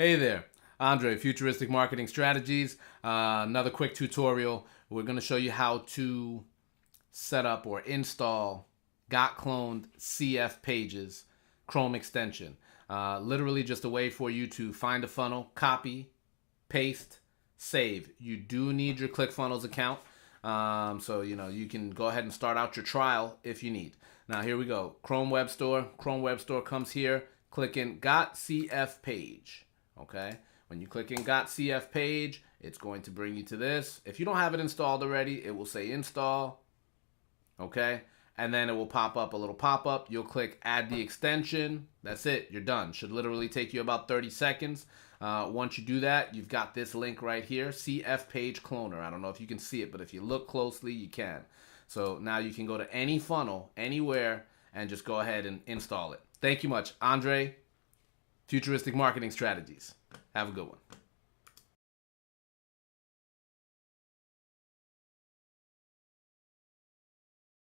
Hey there, Andre, Futuristic Marketing Strategies. Another quick tutorial. We're going to show you how to set up or install GotCloned CF Pages Chrome extension. Literally just a way for you to find a funnel, copy, paste, save. You do need your ClickFunnels account. So you can go ahead and start out your trial if you need. Now here we go. Chrome Web Store. Chrome Web Store comes here. Click in GotCF Page. Okay, when you click in GotCF Page, it's going to bring you to this. If you don't have it installed already, it will say install. Okay, and then it will pop up a little pop-up. You'll click add the extension. That's it, you're done. Should literally take you about 30 seconds. Once you do that, you've got this link right here, CF Page Cloner. I don't know if you can see it, but if you look closely, you can. So now you can go to any funnel, anywhere, and just go ahead and install it. Thank you much, Andre, Futuristic Marketing Strategies. Have a good one.